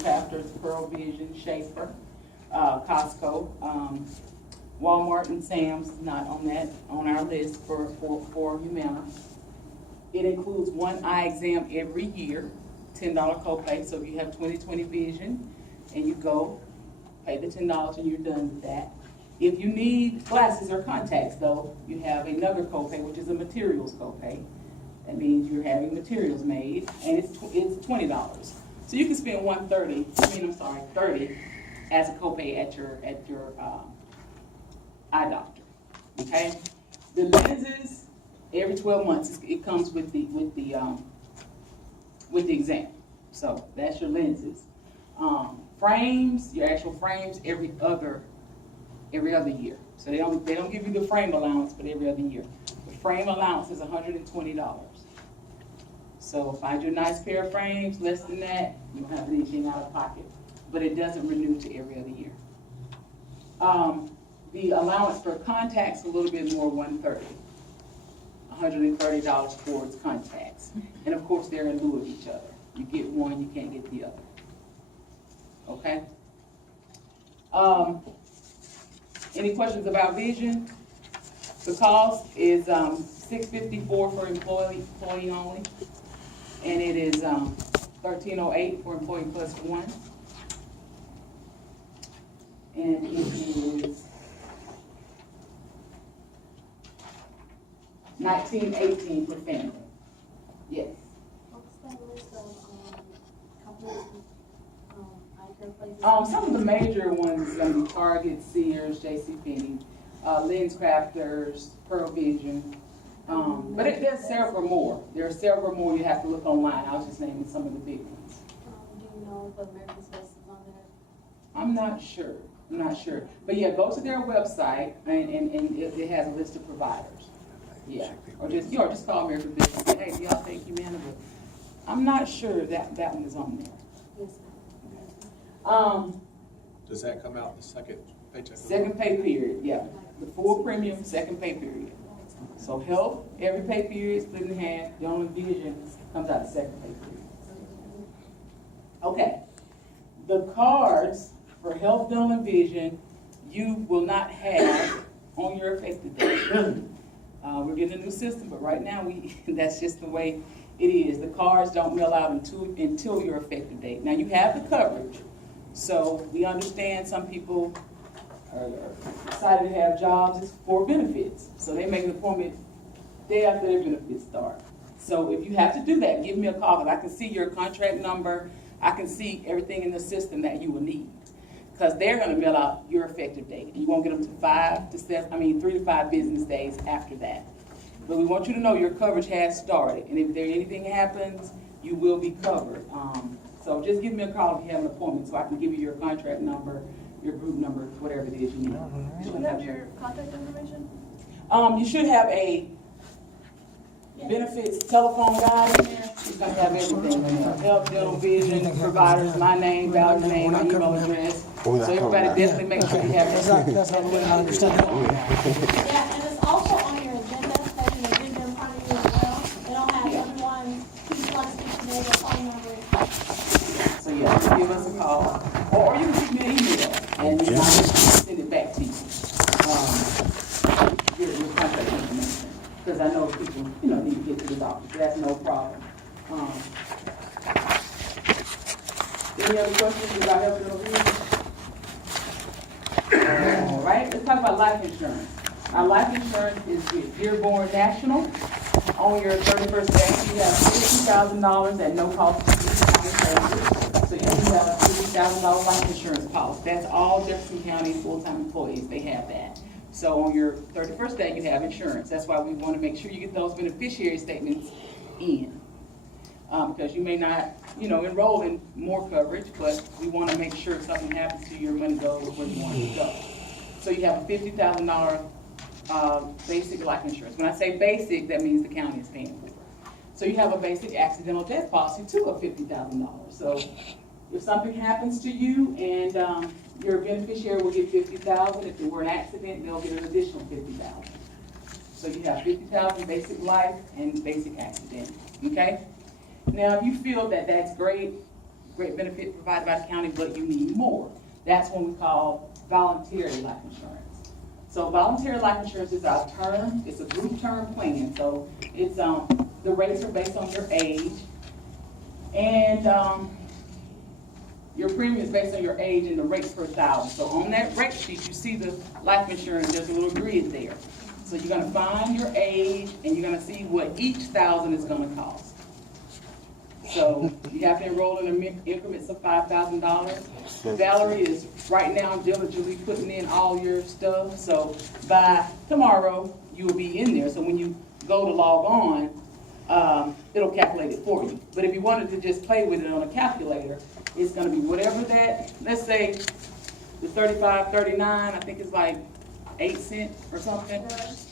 Crafters, Pearl Vision, Schaefer, Costco, Walmart and Sam's not on our list for Humana. It includes one eye exam every year, $10 copay. So if you have 20/20 vision and you go, pay the $10 and you're done with that. If you need glasses or contacts though, you have another copay, which is a materials copay. That means you're having materials made, and it's $20. So you can spend $30 as a copay at your eye doctor. Okay? The lenses, every 12 months, it comes with the exam. So that's your lenses. Frames, your actual frames, every other year. So they don't give you the frame allowance, but every other year. The frame allowance is $120. So find you a nice pair of frames. Less than that, you don't have anything out of pocket. But it doesn't renew to every other year. The allowance for contacts a little bit more, $130 towards contacts. And of course, they're in lieu of each other. You get one, you can't get the other. Okay? Any questions about vision? The cost is $654 for employee only, and it is $1308 for employee plus one, and it is $1918 for family. Yes. What's that list of companies, eye care places? Some of the major ones are going to be Target, Sears, JCPenney, Lens Crafters, Pearl Vision. But there's several more. There are several more you have to look online. I was just naming some of the big ones. Do you know if American Best is on there? I'm not sure. But yeah, go to their website and it has a list of providers. Yeah. Or just call American Best and say, hey, do y'all think Humana? I'm not sure that one is on there. Yes, Does that come out in the second paycheck? Second pay period, yeah. The full premium, second pay period. So health, every pay period split in half. The only vision comes out the second pay period. Okay. The cards for health, dental, and vision, you will not have on your effective date. We're getting a new system, but right now that's just the way it is. The cards don't mail out until your effective date. Now you have the coverage, so we understand some people are excited to have jobs. It's for benefits, so they make an appointment day after their benefits start. So if you have to do that, give me a call, because I can see your contract number. I can see everything in the system that you will need, because they're going to mail out your effective date, and you won't get them to 3 to 5 business days after that. But we want you to know your coverage has started, and if anything happens, you will be covered. So just give me a call if you have an appointment, so I can give you your contract number, your group number, whatever it is you need. Do you have your contact information? You should have a benefits telephone guide in there. It's going to have everything in there. Health, dental, vision, providers, my name, Valerie's name, my email address. So everybody definitely make sure you have that. That's not the way I understand it. Yeah, and it's also on your agenda, has an agenda in front of you as well. It'll have everyone who wants to know their phone number. So yeah, just give us a call, or you can shoot me an email, and then I'll send it back to you. Your contact information, because I know people, need to get to the doctor. That's no problem. Any other questions about health and wellbeing? All right, let's talk about life insurance. Our life insurance is with Dearborn National. On your 31st day, you have $50,000 at no cost to you. So you have a $50,000 life insurance policy. That's all Jefferson County full-time employees. They have that. So on your 31st day, you have insurance. That's why we want to make sure you get those beneficiary statements in. Because you may not, enroll in more coverage, but we want to make sure if something happens to you, your money goes where you want it to go. So you have a $50,000 basic life insurance. When I say basic, that means the county is paying for it. So you have a basic accidental death policy too of $50,000. So if something happens to you and your beneficiary will get $50,000. If there were an accident, they'll get an additional $50,000. So you have $50,000 basic life and basic accident. Okay. Now, if you feel that that's great, great benefit provided by the county, but you need more. That's when we call voluntary life insurance. So voluntary life insurance is our term, it's a group term plan, so it's, the rates are based on your age, and, your premium is based on your age and the rates per thousand. So on that rate sheet, you see the life insurance, there's a little grid there. So you're gonna find your age, and you're gonna see what each thousand is gonna cost. So you have to enroll in increments of $5,000. Valerie is right now diligently putting in all your stuff, so by tomorrow, you will be in there. So when you go to log on, it'll calculate it for you. But if you wanted to just play with it on a calculator, it's gonna be whatever that, let's say, the 35.39, I think it's like 8 cents or something,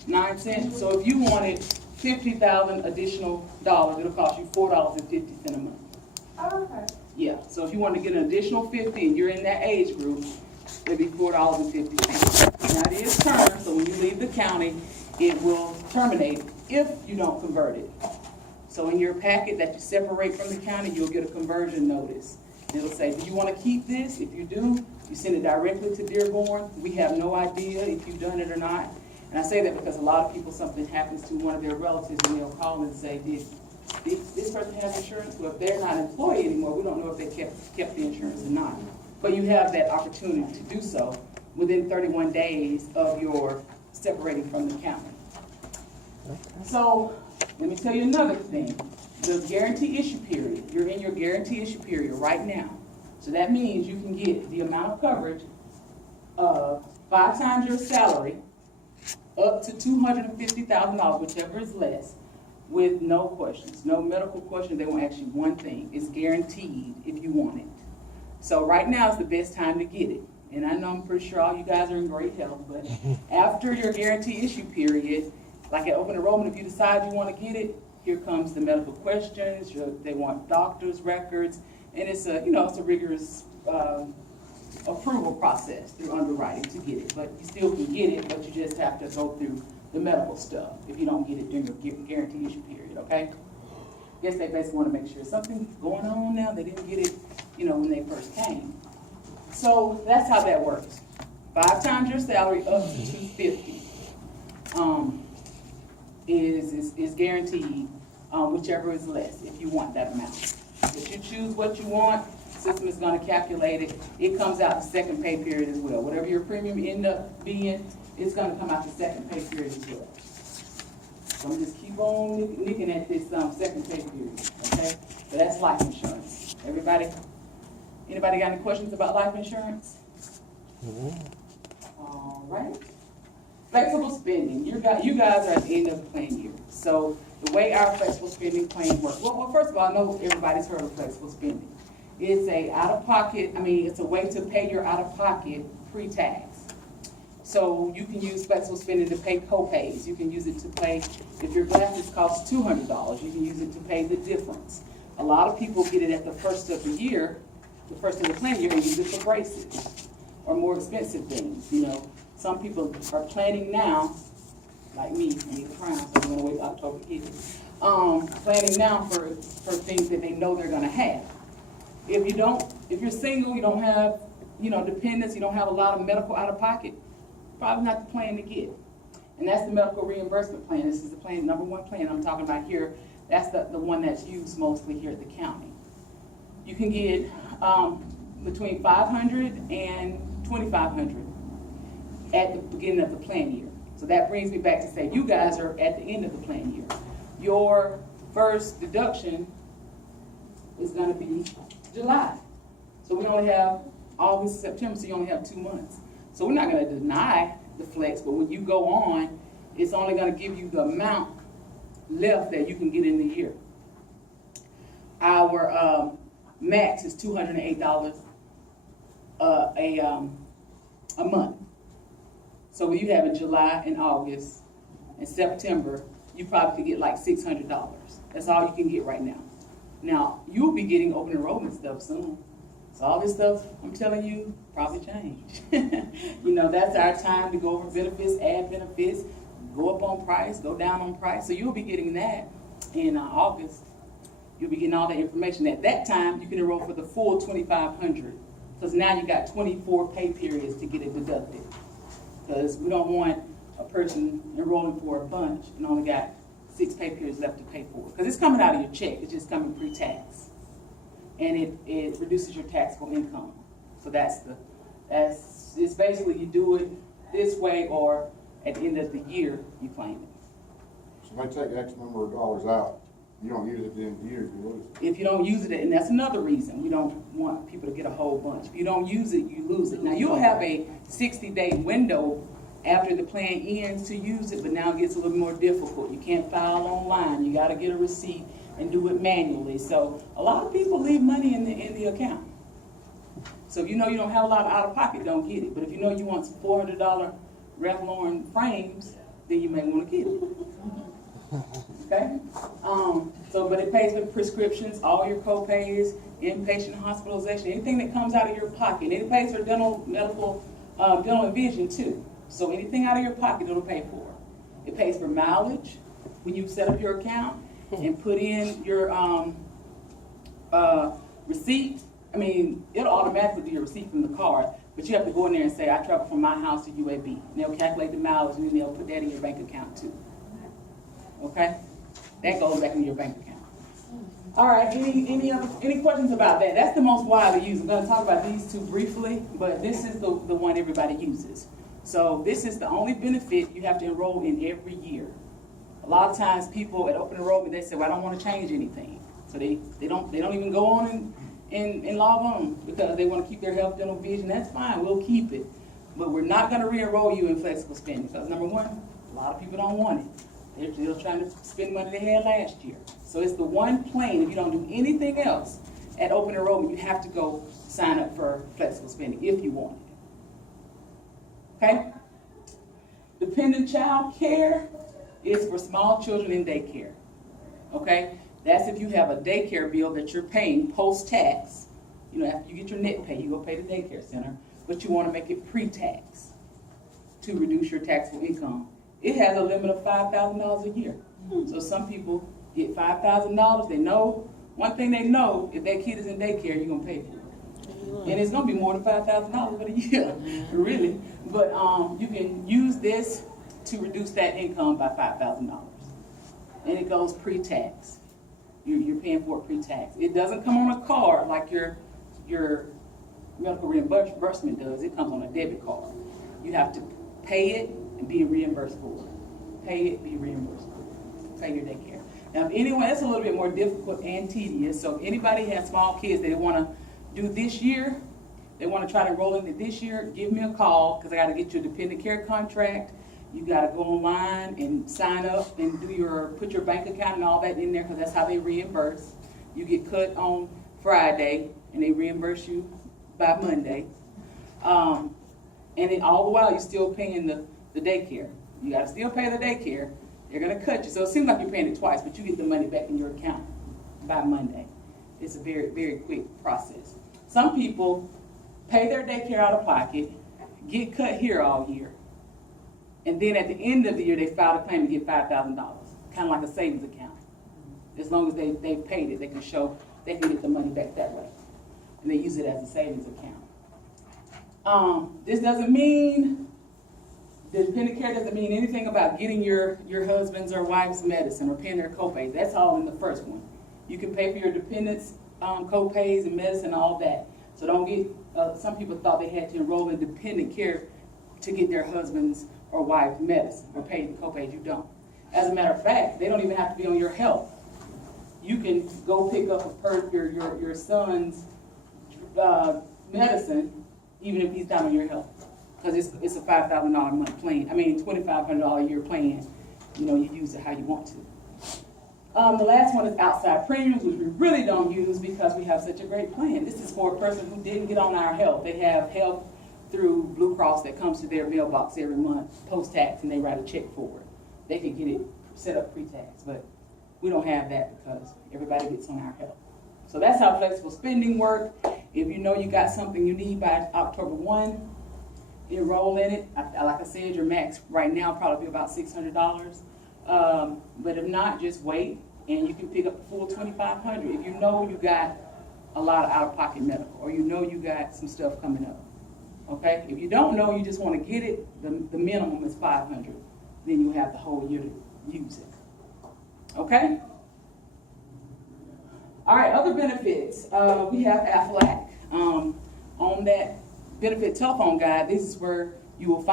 9 cents. So if you wanted 50,000 additional dollars, it'll cost you $4.50 a month. Oh, okay. Yeah, so if you want to get an additional 50 and you're in that age group, it'll be $4.50. Now it is term, so when you leave the county, it will terminate if you don't convert it. So in your packet that you separate from the county, you'll get a conversion notice. It'll say, do you want to keep this? If you do, you send it directly to Dearborn. We have no idea if you've done it or not. And I say that because a lot of people, something happens to one of their relatives and they'll call and say, did this person have insurance? Well, if they're not an employee anymore, we don't know if they kept the insurance or not. But you have that opportunity to do so within 31 days of your separating from the county. So let me tell you another thing. The guarantee issue period, you're in your guarantee issue period right now. So that means you can get the amount of coverage of 5 times your salary up to $250,000, whichever is less, with no questions, no medical questions. They won't ask you one thing. It's guaranteed if you want it. So right now is the best time to get it. And I know I'm pretty sure all you guys are in great health, but after your guarantee issue period, like at open enrollment, if you decide you want to get it, here comes the medical questions. They want doctor's records, and it's a, it's a rigorous approval process through underwriting to get it. But you still can get it, but you just have to go through the medical stuff if you don't get it during your guarantee issue period, okay? Guess they basically want to make sure something's going on now. They didn't get it, when they first came. So that's how that works. 5 times your salary up to $250 is guaranteed, whichever is less, if you want that amount. If you choose what you want, the system is going to calculate it. It comes out the second pay period as well. Whatever your premium end up being, it's going to come out the second pay period as well. So I'm just keep on looking at this second pay period, okay? So that's life insurance. Anybody got any questions about life insurance? All right. Flexible spending. You guys are at the end of the plan year. So the way our flexible spending plan works, well, first of all, I know everybody's heard of flexible spending. It's it's a way to pay your out-of-pocket pre-tax. So you can use flexible spending to pay co-pays. You can use it to pay, if your glasses cost $200, you can use it to pay the difference. A lot of people get it at the first of the year, the first of the plan year, and use it for braces or more expensive things. Some people are planning now, like me, I need a crown, so I'm gonna wait October kids. Planning now for things that they know they're gonna have. If you're single, you don't have, dependents, you don't have a lot of medical out of pocket, probably not the plan to get. And that's the medical reimbursement plan. This is the plan, number 1 plan I'm talking about here. That's the one that's used mostly here at the county. You can get between $500 and $2,500 at the beginning of the plan year. So that brings me back to say you guys are at the end of the plan year. Your first deduction is going to be July. So we only have August, September, so you only have 2 months. So we're not going to deny the flex, but when you go on, it's only going to give you the amount left that you can get in the year. Our max is $208 a month. So when you have in July and August and September, you probably could get like $600. That's all you can get right now. Now, you'll be getting open enrollment stuff soon. So all this stuff, I'm telling you, probably change. That's our time to go over benefits, add benefits, go up on price, go down on price. So you'll be getting that in August. You'll be getting all that information. At that time, you can enroll for the full 2,500, because now you got 24 pay periods to get it deducted. Because we don't want a person enrolling for a bunch and only got 6 pay periods left to pay for. Because it's coming out of your check, it's just coming pre-tax. And it reduces your taxable income. So it's basically you do it this way, or at the end of the year, you claim it. So they take X number of dollars out, you don't use it at the end of the year, you lose it. If you don't use it, and that's another reason, we don't want people to get a whole bunch. If you don't use it, you lose it. Now, you'll have a 60-day window after the plan ends to use it, but now it gets a little more difficult. You can't file online, you gotta get a receipt and do it manually. So a lot of people leave money in the account. So if you know you don't have a lot of out-of-pocket, don't get it. But if you know you want some $400 Ralph Lauren frames, then you may want to get it. Okay? But it pays for prescriptions, all your co-pays, inpatient hospitalization, anything that comes out of your pocket. And it pays for dental and vision too. So anything out of your pocket, it'll pay for. It pays for mileage when you set up your account and put in your receipt. I mean, it'll automatically do your receipt from the card, but you have to go in there and say, I travel from my house to UAB. And they'll calculate the mileage, and then they'll put that in your bank account too. Okay? That goes back in your bank account. All right, any questions about that? That's the most widely used. I'm going to talk about these two briefly, but this is the one everybody uses. So this is the only benefit you have to enroll in every year. A lot of times people at open enrollment, they say, well, I don't want to change anything. So they don't even go on and log on because they want to keep their health, dental, vision. That's fine, we'll keep it. But we're not going to re-enroll you in flexible spending because number one, a lot of people don't want it. They're still trying to spend money they had last year. So it's the one plan. If you don't do anything else at open enrollment, you have to go sign up for flexible spending if you want it. Okay? Dependent child care is for small children in daycare. Okay? That's if you have a daycare bill that you're paying post-tax. You know, after you get your net pay, you go pay the daycare center, but you want to make it pre-tax to reduce your taxable income. It has a limit of $5,000 a year. So some people get $5,000. They know, one thing they know, if that kid is in daycare, you're going to pay for it. And it's going to be more than $5,000 for the year, really. But you can use this to reduce that income by $5,000. And it goes pre-tax. You're paying for it pre-tax. It doesn't come on a card like your medical reimbursement does. It comes on a debit card. You have to pay it and be reimbursed for it. Pay it, be reimbursed for it. Pay your daycare. Now, anyway, it's a little bit more difficult and tedious. So if anybody has small kids that they want to do this year, they want to try to enroll in it this year, give me a call because I got to get your dependent care contract. You got to go online and sign up and put your bank account and all that in there because that's how they reimburse. You get cut on Friday and they reimburse you by Monday. And then all the while you're still paying the daycare. You got to still pay the daycare. They're going to cut you. So it seems like you're paying it twice, but you get the money back in your account by Monday. It's a very, very quick process. Some people pay their daycare out of pocket, get cut here all year, and then at the end of the year, they file a claim and get $5,000, kind of like a savings account. As long as they paid it, they can show they can get the money back that way. And they use it as a savings account. This doesn't mean, the dependent care doesn't mean anything about getting your husband's or wife's medicine or paying their copays. That's all in the first one. You can pay for your dependents' copays and medicine, all that. So don't get, some people thought they had to enroll in dependent care to get their husband's or wife's medicine or pay the copays. You don't. As a matter of fact, they don't even have to be on your health. You can go pick up your son's medicine even if he's not on your health, because it's a $5,000 a month plan. I mean, $2,500 a year plan. You know, you use it how you want to. The last one is outside premiums, which we really don't use because we have such a great plan. This is for a person who didn't get on our health. They have health through Blue Cross that comes to their mailbox every month, post-tax, and they write a check for it. They can get it set up pre-tax, but we don't have that because everybody gets on our health. So that's how flexible spending works. If you know you got something you need by October 1, enroll in it. Like I said, your max right now probably be about $600. But if not, just wait and you can pick up the full 2,500 if you know you got a lot of out-of-pocket medical, or you know you got some stuff coming up. Okay? If you don't know, you just want to get it, the minimum is 500. Then you have the whole year to use it. Okay? All right, other benefits. We have AFLAC. On that benefit telephone guide, this is where you will find